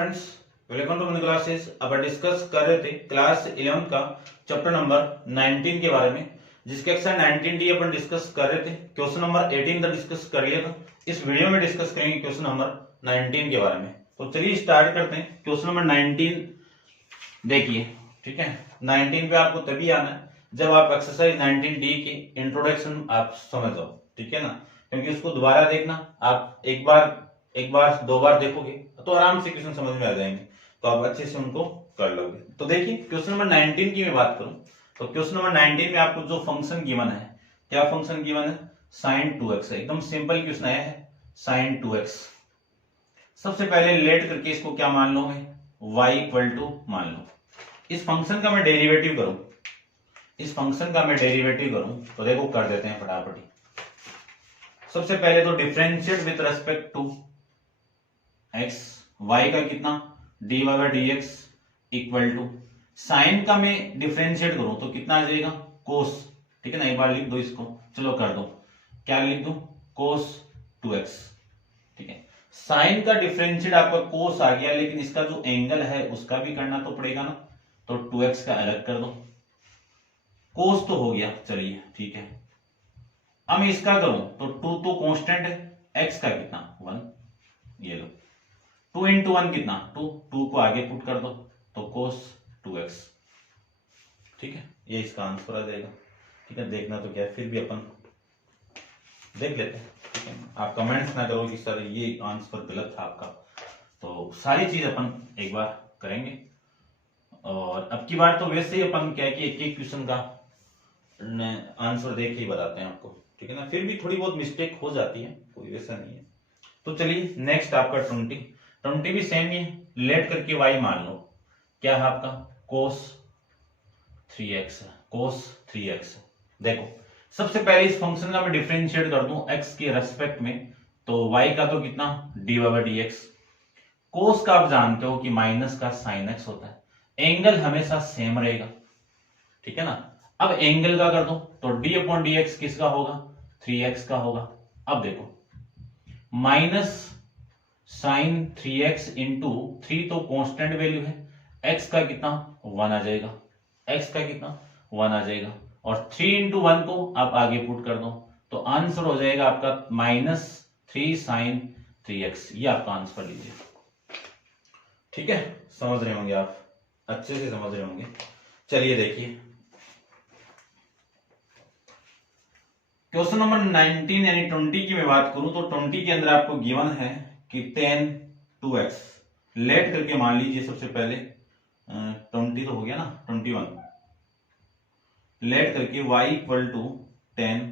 Friends, welcome to money classes. अब discuss कर रहे थे क्लास 11 का चैप्टर नंबर 19 के बारे में, जिसके एक्सरसाइज 19D अपन डिस्कस कर रहे थे। क्वेश्चन नंबर 18 तक डिस्कस कर लिया था। इस वीडियो में डिस्कस करेंगे क्वेश्चन नंबर 19 के बारे में। तो चलिए स्टार्ट करते हैं। क्वेश्चन नंबर 19 देखिए, ठीक है। 19 पे आपको तभी आना है जब आप एक्सरसाइज 19D की इंट्रोडक्शन आप समझ जाओ, ठीक है ना, क्योंकि उसको दोबारा देखना। आप एक बार दो बार देखोगे तो आराम से क्वेश्चन समझ में आ जाएंगे, तो आप अच्छे से उनको कर लोगे। तो देखिए क्वेश्चन नंबर 19 की मैं बात करूं तो क्वेश्चन नंबर 19 में आपको जो फंक्शन गिवन है, क्या फंक्शन गिवन है? sin 2x। एकदम सिंपल क्वेश्चन आया है, sin 2x। सबसे पहले लेट करके इसको क्या मान लो मैं, y इक्वल टू मान लो। इस फंक्शन का मैं डेरिवेटिव करूं, तो देखो कर देते हैं फटाफट। सबसे पहले तो differentiate with respect to x, y का कितना dy by dx equal to sine का मैं डिफरेंशिएट करूं तो कितना आ जाएगा कोस, ठीक है ना। एक बार लिख दो इसको, चलो कर दो। क्या लिख दो? कोस 2x, ठीक है। साइन का डिफरेंशिएट आपका कोस आ गया, लेकिन इसका जो एंगल है उसका भी करना तो पड़ेगा ना, तो 2x का अलग कर दो। कोस तो हो गया, चलिए ठीक है। अब मैं इसका करूं तो 2 तो कांस्टेंट है, x का कितना 1, ये लो 2 इंटू 1 कितना 2 को आगे पुट कर दो तो कोस 2x, ठीक है। ये इसका आंसर आ जाएगा, ठीक है। देखना तो क्या है, फिर भी अपन देख लेते हैं, ठीक है। आप कमेंट्स ना करो कि सर ये आंसर गलत था आपका, तो सारी चीज अपन एक बार करेंगे। और अब की बार तो वैसे ही अपन क्या है कि एक एक क्वेश्चन का आंसर देख के ही बताते हैं आपको, ठीक है ना। फिर भी थोड़ी बहुत मिस्टेक हो जाती है, कोई वैसा नहीं है। तो चलिए नेक्स्ट आपका 20 भी सेम ही है। लेट करके y मान लो, क्या है आपका cos 3x। देखो सबसे पहले इस फंक्शन का मैं डिफरेंशिएट कर दूं x के रेस्पेक्ट में, तो y का तो कितना dy बाई dx। cos का आप जानते हो कि माइनस का sin x होता है, एंगल हमेशा सेम रहेगा, ठीक है ना। अब एंगल का कर दो तो d अपॉन dx किसका होगा 3x का होगा। अब देखो माइनस साइन 3x इंटू 3 तो कांस्टेंट वैल्यू है, x का कितना 1 आ जाएगा, और 3 इंटू 1 को आप आगे पुट कर दो तो आंसर हो जाएगा आपका माइनस 3 साइन 3x। ये आपका आंसर लीजिए, ठीक है। समझ रहे होंगे आप, अच्छे से समझ रहे होंगे। चलिए देखिए क्वेश्चन नंबर 19 यानी 20 की मैं बात करूं तो 20 के अंदर आपको गिवन है कि tan 2x। लेट करके मान लीजिए सबसे पहले 20 तो हो गया ना 21, लेट करके y equal to tan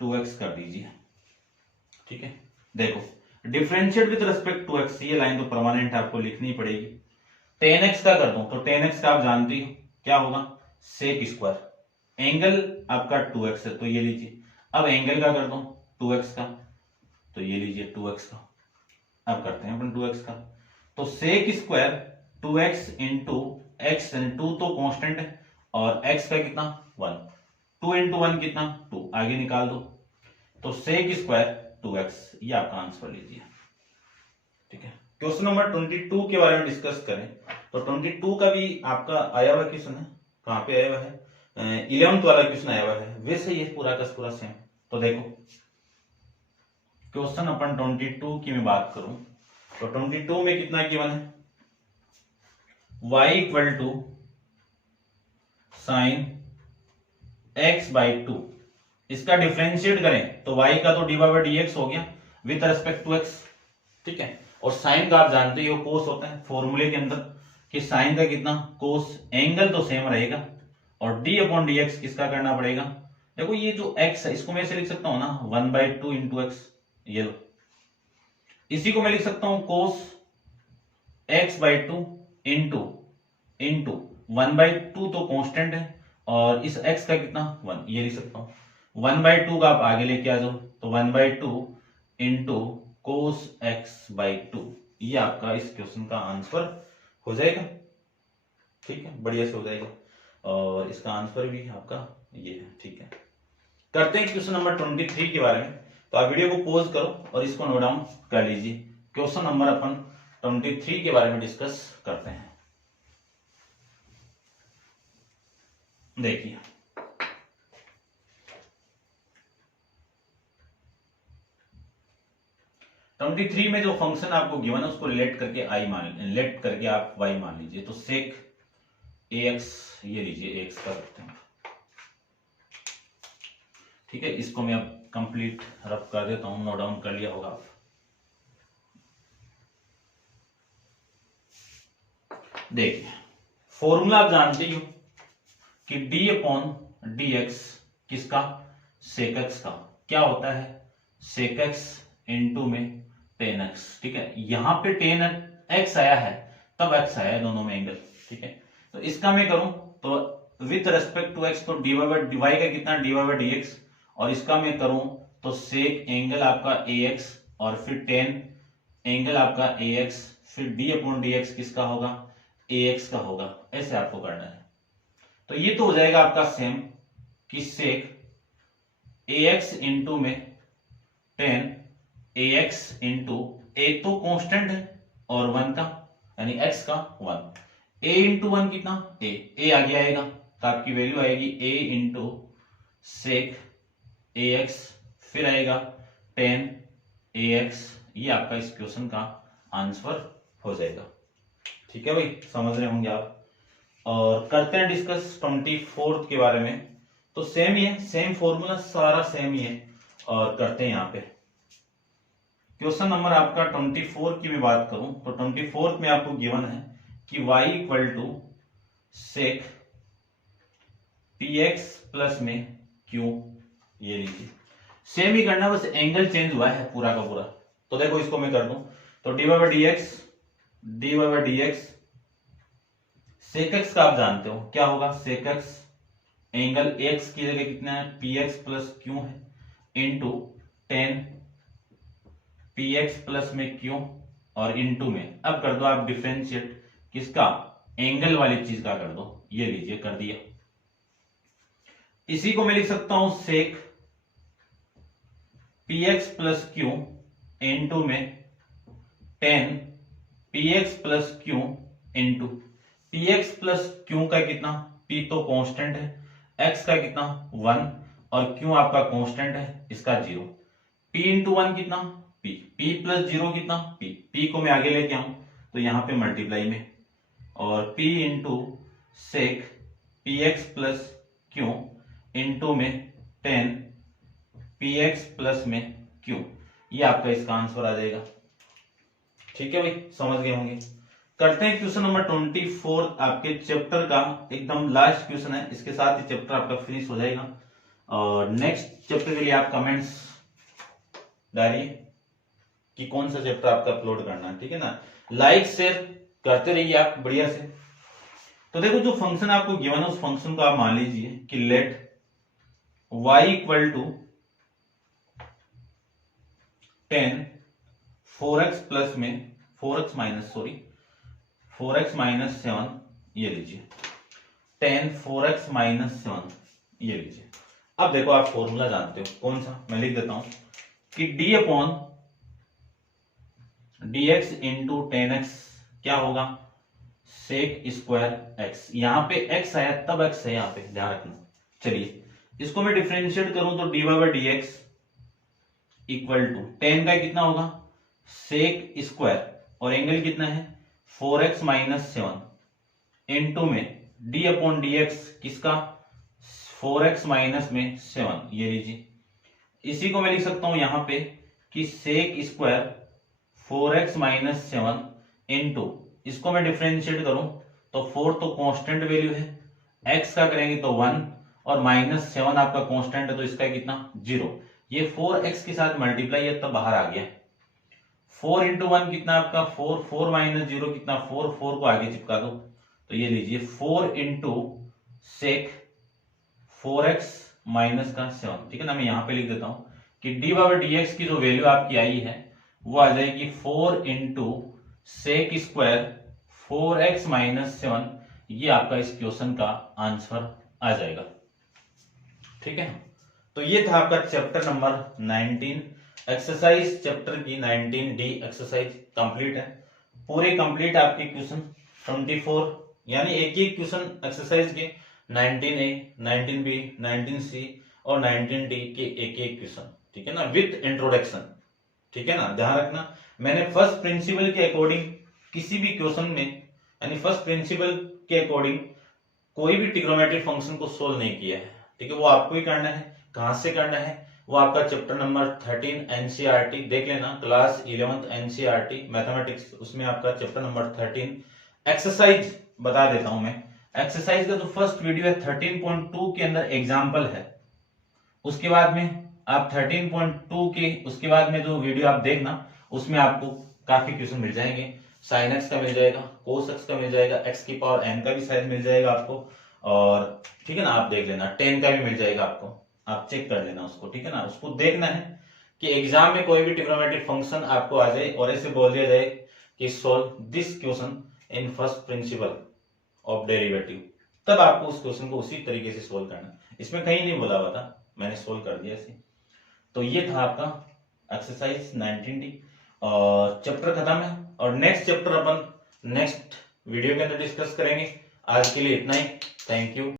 2x कर दीजिए, ठीक है। देखो differentiate with respect to x, ये लाइन तो परमानेंट आपको लिखनी पड़ेगी। tan x का कर दो तो tan x का आप जानते हो क्या होगा sec स्क्वायर, एंगल आपका 2x है तो ये लीजिए। अब एंगल का कर दो 2x का, तो ये लीजिए 2x का। अब करते हैं अपन 2x का, तो sec square 2x into x, 2 तो कांस्टेंट है और x का कितना 1, 2 इंटू 1 कितना 2, आगे निकाल दो तो sec स्क्वायर 2x, ये आपका आंसर लीजिए, ठीक है। क्वेश्चन नंबर 22 के बारे में डिस्कस करें तो 22 का भी आपका आया हुआ क्वेश्चन है। कहां पे आया हुआ है? 11th वाला क्वेश्चन आया हुआ है, वैसे ये पूरा का पूरा सेम। तो देखो क्वेश्चन अपन 22 की मैं बात करूं तो 22 में कितना गिवन है, y equal to sine x by 2। इसका डिफरेंशिएट करें तो y का तो dy बाई dx हो गया विथ रेस्पेक्ट टू x, ठीक है। और साइन का आप जानते हो कोस होता है फॉर्मूले के अंदर कि साइन का कितना कोस, एंगल तो सेम रहेगा, और d अपॉन dx किसका करना पड़ेगा। देखो ये जो x है इसको मैं ऐसे लिख सकता हूं ना 1/2 इंटू एक्स, ये लो। इसी को मैं लिख सकता हूं कोस x/2 इंटू 1/2 तो कांस्टेंट है और इस x का कितना 1, ये लिख सकता हूं। 1/2 का आप आगे लेके आ जाओ तो 1/2 इंटू कोस x/2, ये आपका इस क्वेश्चन का आंसर हो जाएगा, ठीक है। बढ़िया से हो जाएगा और इसका आंसर भी आपका ये है, ठीक है। करते हैं क्वेश्चन नंबर 23 के बारे में। तो आप वीडियो को पॉज करो और इसको नोट डाउन कर लीजिए। क्वेश्चन नंबर अपन 23 के बारे में डिस्कस करते हैं। देखिए ट्वेंटी थ्री में जो फंक्शन आपको गिवन है उसको लेट करके आप y मान लीजिए। तो सेक ax, ये लीजिए ax का रखते हैं, ठीक है। इसको मैं अब कंप्लीट रफ कर देता हूं, नोट डाउन कर लिया होगा आप। देखिए फॉर्मूला आप जानते ही हो कि d/dx किसका, सेक x का क्या होता है, सेक x इंटू में टेन एक्स, ठीक है। यहां पे टेन एक्स आया है तब x आया है दोनों में एंगल, ठीक है। तो इसका मैं करूं तो विथ रेस्पेक्ट टू x तो dy का कितना dy/dx, और इसका मैं करूं तो सेक एंगल आपका ax और फिर टेन एंगल आपका ax, फिर d/dx किसका होगा, ax का होगा। ऐसे आपको करना है। तो ये तो हो जाएगा आपका सेम कि सेक ax इंटू में टेन ax इंटू एक तो कांस्टेंट है और वन का यानी x का वन, a इंटू वन कितना a आगे आएगा तो आपकी वैल्यू आएगी a इंटू सेक ax, फिर आएगा टेन ax। ये आपका इस क्वेश्चन का आंसर हो जाएगा, ठीक है भाई, समझ रहे होंगे आप। और करते हैं डिस्कस 24 के बारे में। तो सेम ही है, सेम फॉर्मूला सारा सेम ही है। और करते हैं यहाँ पे क्वेश्चन नंबर आपका 24 की मैं बात करूं तो 24 में आपको गिवन है कि y equal to sec px plus में q, ये लीजिए सेम ही करना, बस एंगल चेंज हुआ है पूरा का पूरा। तो देखो इसको मैं कर दूं तो dy/dx सेक x का आप जानते हो क्या होगा, सेक x एंगल x की जगह कितना है px प्लस q है इंटू टेन px प्लस में q और इंटू में अब कर दो आप डिफरेंशिएट किसका, एंगल वाली चीज का कर दो। ये लीजिए कर दिया। इसी को मैं लिख सकता हूं सेक px प्लस q इंटू में tan px plus q into px plus q का कितना, p तो कांस्टेंट है, x का कितना वन और q आपका कांस्टेंट है, इसका जीरो। p इंटू वन कितना p प्लस जीरो कितना p को मैं आगे लेके आऊं तो यहां पे मल्टीप्लाई में, और p into sec px plus q into में टेन px प्लस में q, ये आपका इसका आंसर आ जाएगा, ठीक है भाई, समझ गए होंगे। करते हैं क्वेश्चन नंबर 24 आपके चैप्टर का एकदम लास्ट क्वेश्चन है, इसके साथ ही चैप्टर आपका फिनिश हो जाएगा। और नेक्स्ट चैप्टर के लिए आप कमेंट्स डालिए कि कौन सा चैप्टर आपका अपलोड करना है, ठीक है ना। लाइक शेयर करते रहिए आप बढ़िया से। तो देखो जो फंक्शन आपको गिवन है उस फंक्शन को आप मान लीजिए कि let y equal to tan 4x plus में 4x माइनस 7, ये लीजिए टेन 4x माइनस 7, ये लीजिए। अब देखो आप फॉर्मूला जानते हो कौन सा, मैं लिख देता हूं कि d/dx इंटू टेन एक्स क्या होगा, सेक स्क्वायर x। यहां पे x आया तब x है, यहां पे ध्यान रखना। चलिए इसको मैं डिफरेंशिएट करूं तो dy/dx इक्वल टू टेन का कितना होगा सेक स्क्वायर और एंगल कितना है 4x माइनस 7 इंटू में d/dx किसका 4x माइनस में 7, ये लीजिए। इसी को मैं लिख सकता हूं यहां पे कि sec square 4x minus 7 into, इसको मैं डिफरेंशिएट करूं तो 4 तो कांस्टेंट वैल्यू है, x का करेंगे तो 1 और माइनस 7 आपका कांस्टेंट है तो इसका कितना 0। ये 4x के साथ मल्टीप्लाई है तब बाहर आ गया। 4 इंटू वन कितना आपका 4, 4 माइनस 0 कितना 4, 4 को आगे चिपका दो तो ये लीजिए 4 इंटू सेक 4x माइनस का 7, ठीक है ना। मैं यहां पे लिख देता हूं कि d/dx की जो वैल्यू आपकी आई है वो आ जाएगी 4 into sec square 4x minus 7, ये आपका इस क्वेश्चन का आंसर आ जाएगा, ठीक है। तो ये था आपका चैप्टर नंबर 19, एक्सरसाइज चैप्टर की 19D एक्सरसाइज कंप्लीट है। पूरे कंप्लीट आपके क्वेश्चन 24 यानी एक एक क्वेश्चन एक्सरसाइज के 19A, 19B, 19C और 19D के एक एक क्वेश्चन, ठीक है ना, विथ इंट्रोडक्शन, ठीक है ना। ध्यान रखना मैंने फर्स्ट प्रिंसिपल के अकॉर्डिंग किसी भी क्वेश्चन में यानी फर्स्ट प्रिंसिपल के अकॉर्डिंग कोई भी ट्रिग्नोमेट्रिक फंक्शन को सोल्व नहीं किया है, ठीक है। वो आपको ही करना है। कहां से करना है, वो आपका चैप्टर नंबर 13 एनसीईआरटी देख लेना, क्लास 11th एनसीईआरटी मैथमेटिक्स, उसमें आपका चैप्टर नंबर 13 एक्सरसाइज बता देता हूं मैं। एक्सरसाइज का जो फर्स्ट वीडियो है 13.2 के अंदर एग्जाम्पल है, उसके बाद में आप 13.2 के उसके बाद में जो वीडियो आप देखना उसमें आपको काफी क्वेश्चन मिल जाएंगे। साइन एक्स का मिल जाएगा, कोस एक्स का मिल जाएगा, एक्स की पावर एन का भी शायद मिल जाएगा आपको, और ठीक है ना, आप देख लेना 10 का भी मिल जाएगा आपको, आप चेक कर लेना उसको, ठीक है ना। उसको देखना है कि एग्जाम में कोई भी ट्रिग्नोमेट्रिक फंक्शन आपको आ जाए और ऐसे बोल दिया जाए कि solve this question in first principle of derivative, तब आपको उस क्वेश्चन को उसी तरीके से सोल्व करना। इसमें कहीं नहीं बोला हुआ था, मैंने सोल्व कर दिया इसे। तो ये था आपका एक्सरसाइज 19D और चैप्टर खत्म है, और नेक्स्ट चैप्टर अपन नेक्स्ट वीडियो के अंदर डिस्कस करेंगे। आज के लिए इतना ही, थैंक यू।